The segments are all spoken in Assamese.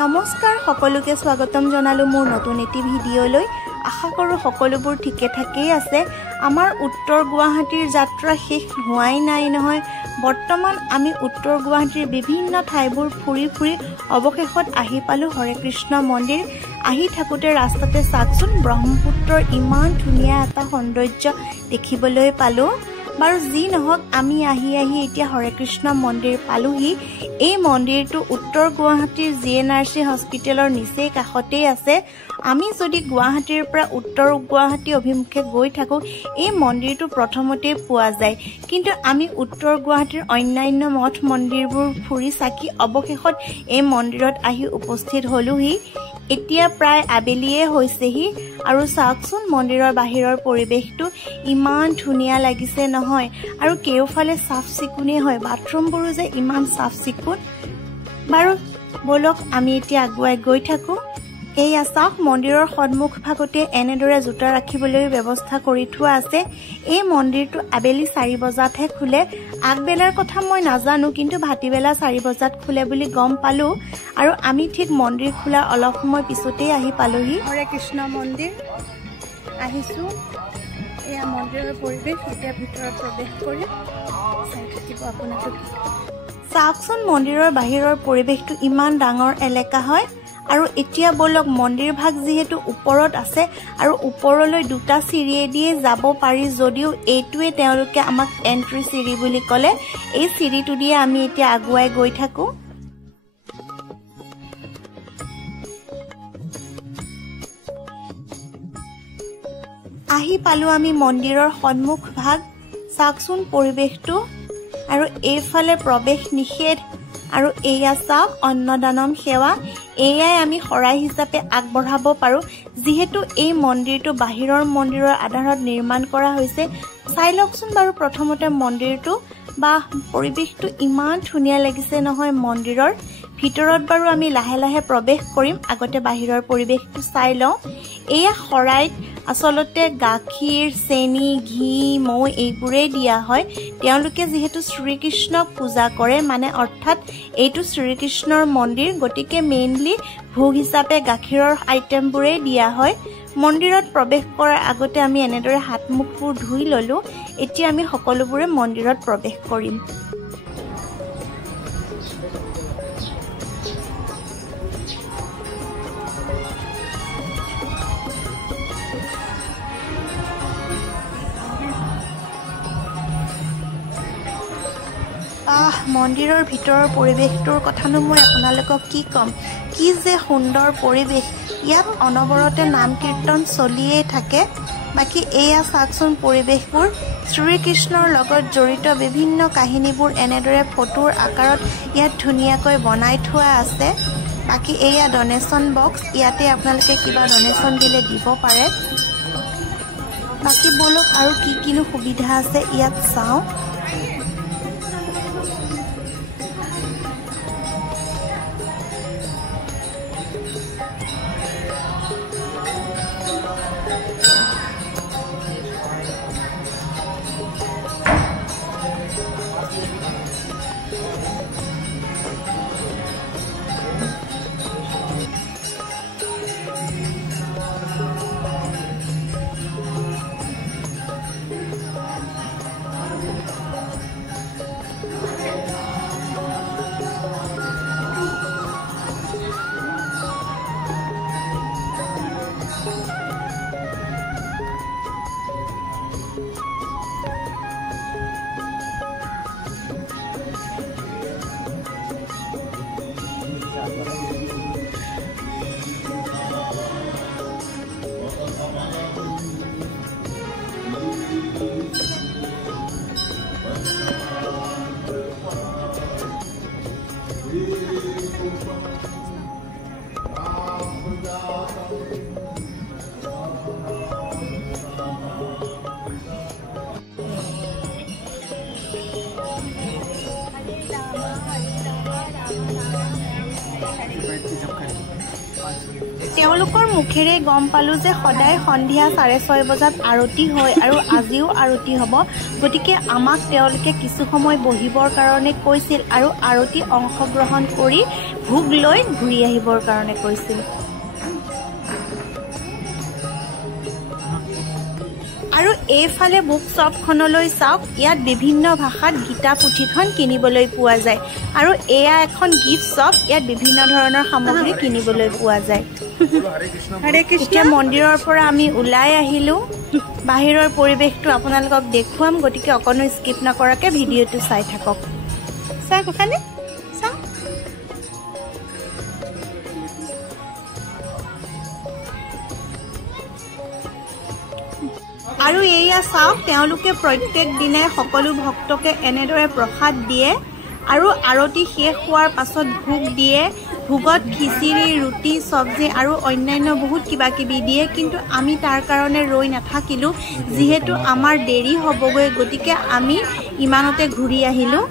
নমস্কাৰ সকলোকে স্বাগতম জনালো মোৰ নতুন এটি ভিডিঅ'লৈ আশা কৰোঁ সকলোবোৰ ঠিকে ঠাকেই আছে আমাৰ উত্তৰ গুৱাহাটীৰ যাত্ৰা শেষ হোৱাই নাই নহয় বৰ্তমান আমি উত্তৰ গুৱাহাটীৰ বিভিন্ন ঠাইবোৰ ফুৰি অৱশেষত আহি পালো হৰে কৃষ্ণ মন্দিৰ আহি থাকোতে ৰাস্তাতে চাকচোন ব্ৰহ্মপুত্ৰৰ ইমান ধুনীয়া এটা সৌন্দৰ্য দেখিবলৈ পালো বাৰু যি নহওক আমি আহি এতিয়া হৰে কৃষ্ণ মন্দিৰ পালোহি এই মন্দিৰটো উত্তৰ গুৱাহাটীৰ জিএনআৰসি হস্পিটেলৰ নিচে কাষতেই আছে আমি যদি গুৱাহাটীৰ পৰা উত্তৰ গুৱাহাটী অভিমুখে গৈ থাকো এই মন্দিৰটো প্ৰথমতে পোৱা যায় কিন্তু আমি উত্তৰ গুৱাহাটীৰ অন্যান্য মঠ মন্দিৰবোৰ ফুৰি চাকি অৱশেষত এই মন্দিৰত আহি উপস্থিত হলোহি এতিয়া প্ৰায় আবেলিয়ে হৈছেহি আৰু চাকচোন মন্দিৰৰ বাহিৰৰ পৰিবেশটো ইমান ধুনীয়া লাগিছে নহয় আৰু কেওফালে সাফ চিকুণে হয় বাথৰুমবোৰো যে ইমান সাফ চিকুণ বাৰু বলক আমি এতিয়া আগুৱাই গৈ থাকো এই আছাক মন্দিৰৰ সন্মুখ ভাগতে এনেদৰে জোতা ৰাখিবলৈ ব্যৱস্থা কৰি থোৱা আছে এই মন্দিৰটো আবেলি 4 বজাতহে খুলে আগবেলাৰ কথা মই নাজানো কিন্তু ভাটিবেলা 4 বজাত খুলে বুলি গম পালো আৰু আমি ঠিক মন্দিৰ খোলাৰ অলপ সময় পিছতেই আহি পালোহি হৰে কৃষ্ণ মন্দিৰ আহিছো এয়া মন্দিৰৰ পৰিৱেশ এতিয়া ভিতৰত প্ৰৱেশ কৰি চাই থাকিব আপোনালোকে চাওকচোন মন্দিৰৰ বাহিৰৰ পৰিৱেশটো ইমান ডাঙৰ এলেকা হয় আৰু এতিয়া বলক মন্দিৰ ভাগ যেহেতু ওপৰত আছে আৰু ওপৰলৈ দুটা চিৰিয়ে দিয়ে যাব পাৰি যদিও এইটোৱে তেওঁলোকে আমাক এন্ট্ৰি চিৰি বুলি ক'লে এই চিৰিটো দিয়ে আমি এতিয়া আগুৱাই গৈ থাকো আহি পালো আমি মন্দিৰৰ সন্মুখ ভাগ চাকচোন পৰিৱেশটো আৰু এইফালে প্ৰৱেশ নিষেধ আৰু এয়া চাওক অন্নদানম সেৱা এয়াই আমি শৰাই হিচাপে আগবঢ়াব পাৰো যেহেতু এই মন্দিৰটো বাহিৰৰ মন্দিৰৰ আধাৰত নিৰ্মাণ কৰা হৈছে চাই লওকচোন বাৰু প্ৰথমতে মন্দিৰটো বা পৰিৱেশটো ইমান ধুনীয়া লাগিছে নহয় মন্দিৰৰ ভিতৰত বাৰু আমি লাহে লাহে প্ৰৱেশ কৰিম আগতে বাহিৰৰ পৰিৱেশটো চাই লওঁ এয়া শৰাইত আসলতে গাখীৰ চেনি ঘি মৌ এইবোৰেই দিয়া হয় তেওঁলোকে যেহেতু শ্ৰীকৃষ্ণক পূজা কৰে মানে অৰ্থাৎ এইটো শ্ৰীকৃষ্ণৰ মন্দিৰ গতিকে মেইনলি ভোগ হিচাপে গাখীৰৰ আইটেমবোৰেই দিয়া হয় মন্দিৰত প্ৰৱেশ কৰাৰ আগতে আমি এনেদৰে হাত মুখবোৰ ধুই ললো এতিয়া আমি সকলোবোৰে মন্দিৰত প্ৰৱেশ কৰিম মন্দিৰৰ ভিতৰৰ পৰিৱেশটোৰ কথানো মই আপোনালোকক কি ক'ম কি যে সুন্দৰ পৰিৱেশ ইয়াত অনবৰতে নাম কীৰ্তন চলিয়েই থাকে বাকি এয়া চাকচোন পৰিৱেশবোৰ শ্ৰীকৃষ্ণৰ লগত জড়িত বিভিন্ন কাহিনীবোৰ এনেদৰে ফটোৰ আকাৰত ইয়াত ধুনীয়াকৈ বনাই থোৱা আছে বাকি এয়া ডনেশ্যন বক্স ইয়াতে আপোনালোকে কিবা ডনেশ্যন দিলে দিব পাৰে বাকি বলক আৰু কি কিনো সুবিধা আছে ইয়াত চাওঁ তেওঁলোকৰ মুখেৰে গম পালো যে সদায় সন্ধিয়া 6:30 বজাত আৰতি হয় আৰু আজিও আৰতি হ'ব। গতিকে আমাক তেওঁলোকে কিছু সময় বহিবৰ কাৰণে কৈছিল আৰু আৰতি অংশগ্ৰহণ কৰি ভোগ লৈ ঘূৰি আহিবৰ কাৰণে কৈছিল। আৰু এইফালে বুক শ্বপখনলৈ চাওক, ইয়াত বিভিন্ন ভাষাত গীতা পুথিখন কিনিবলৈ পোৱা যায় আৰু এয়া এখন গিফ্ট শ্বপ, ইয়াত বিভিন্ন ধৰণৰ সামগ্ৰী কিনিবলৈ পোৱা যায়। হৰে কৃষ্ণ। এতিয়া মন্দিৰৰ পৰা আমি ওলাই আহিলো, বাহিৰৰ পৰিৱেশটো আপোনালোকক দেখুৱাম, গতিকে অকণো স্কিপ নকৰাকে ভিডিঅ'টো চাই থাকক। চাওক ওখানে চাওক। আৰু এয়া চাওক, তেওঁলোকে প্ৰত্যেক দিনাই সকলো ভক্তকে এনেদৰে প্ৰসাদ দিয়ে আৰু আৰতি শেষ হোৱাৰ পাছত ভোগ দিয়ে। ভোগত খিচিৰি, ৰুটি, চব্জি আৰু অন্যান্য বহুত কিবা কিবি দিয়ে, কিন্তু আমি তাৰ কাৰণে ৰৈ নাথাকিলোঁ যিহেতু আমাৰ দেৰি হ'বগৈ, গতিকে আমি ইমানতে ঘূৰি আহিলোঁ।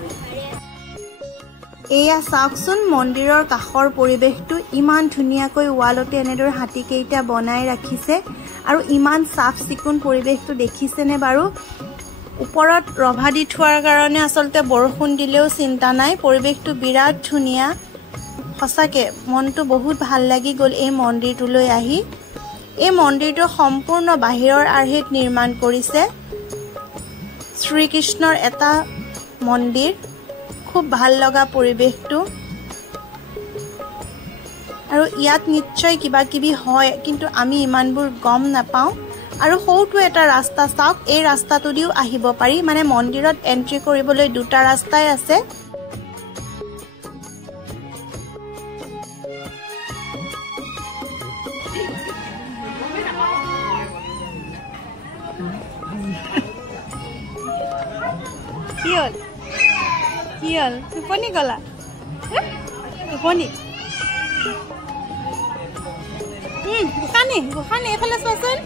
এয়া চাওকচোন মন্দিৰৰ কাষৰ পৰিৱেশটো, ইমান ধুনীয়াকৈ ৱালতে এনেদৰে হাতীকেইটা বনাই ৰাখিছে আৰু ইমান চাফ চিকুণ পৰিৱেশটো দেখিছেনে বাৰু? ওপৰত ৰভা দি থোৱাৰ কাৰণে আচলতে বৰষুণ দিলেও চিন্তা নাই, পৰিৱেশটো বিৰাট ধুনীয়া। সঁচাকে মনটো বহুত ভাল লাগি গ'ল এই মন্দিৰটোলৈ আহি। এই মন্দিৰটো সম্পূৰ্ণ বাহিৰৰ আৰ্হিত নিৰ্মাণ কৰিছে। শ্ৰীকৃষ্ণৰ এটা মন্দিৰ, খুব ভাল লগা পৰিৱেশটো। আৰু ইয়াত নিশ্চয় কিবা কিবি হয়, কিন্তু আমি ইমানবোৰ গম নাপাওঁ। আৰু সৌটো এটা ৰাস্তা চাওক, এই ৰাস্তাটোদিও আহিব পাৰি, মানে মন্দিৰত এন্ট্ৰি কৰিবলৈ দুটা ৰাস্তাই আছে। কি হ'ল টোপনি গলা? টোপনি গোসানী এইফালে চোৱাচোন।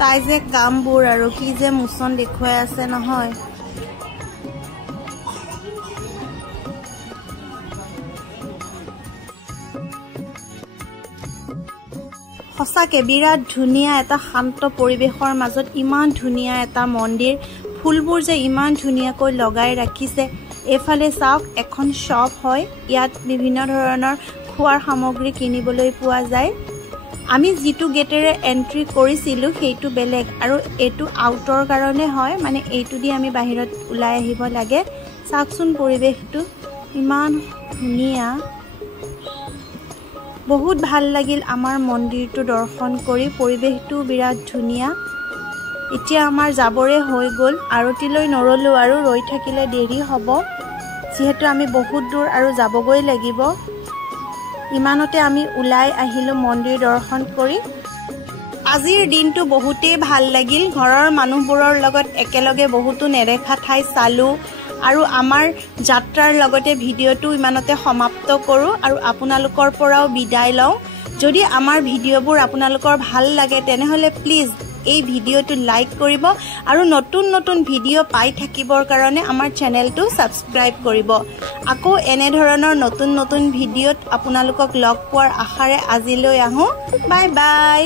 তাই যে কামবোৰ আৰু কি যে মোচন দেখুৱাই আছে নহয়। সঁচাকে বিৰাট ধুনীয়া এটা শান্ত পৰিৱেশৰ মাজত ইমান ধুনীয়া এটা মন্দিৰ, ফুলবোৰ যে ইমান ধুনীয়াকৈ লগাই ৰাখিছে। এইফালে চাওক এখন শ্বপ হয়, ইয়াত বিভিন্ন ধৰণৰ খোৱাৰ সামগ্ৰী কিনিবলৈ পোৱা যায়। আমি যিটো গেটেৰে এন্ট্ৰি কৰিছিলোঁ সেইটো বেলেগ আৰু এইটো আউটৰ কাৰণে হয়, মানে এইটো দি আমি বাহিৰত ওলাই আহিব লাগে। চাওকচোন পৰিৱেশটো ইমান ধুনীয়া, বহুত ভাল লাগিল আমাৰ মন্দিৰটো দৰ্শন কৰি, পৰিৱেশটো বিৰাট ধুনীয়া। এতিয়া আমাৰ যাবৰে হৈ গ'ল, আৰতিলৈ নৰলোঁ আৰু ৰৈ থাকিলে দেৰি হ'ব, যিহেতু আমি বহুত দূৰ আৰু যাবগৈ লাগিব। ইমানতে আমি ওলাই আহিলোঁ মন্দিৰ দৰ্শন কৰি। আজিৰ দিনটো বহুতেই ভাল লাগিল, ঘৰৰ মানুহবোৰৰ লগত একেলগে বহুতো নেদেখা ঠাই চালোঁ আৰু আমাৰ যাত্ৰাৰ লগতে ভিডিঅ'টো ইমানতে সমাপ্ত কৰোঁ আৰু আপোনালোকৰ পৰাও বিদায় লওঁ। যদি আমাৰ ভিডিঅ'বোৰ আপোনালোকৰ ভাল লাগে তেনেহ'লে প্লিজ এই ভিডিঅ'টো লাইক কৰিব আৰু নতুন নতুন ভিডিঅ' পাই থাকিবৰ কাৰণে আমাৰ চেনেলটো ছাবস্ক্ৰাইব কৰিব। আকৌ এনেধৰণৰ নতুন নতুন ভিডিঅ'ত আপোনালোকক লগ পোৱাৰ আশাৰে আজিলৈ আহোঁ। Bye bye.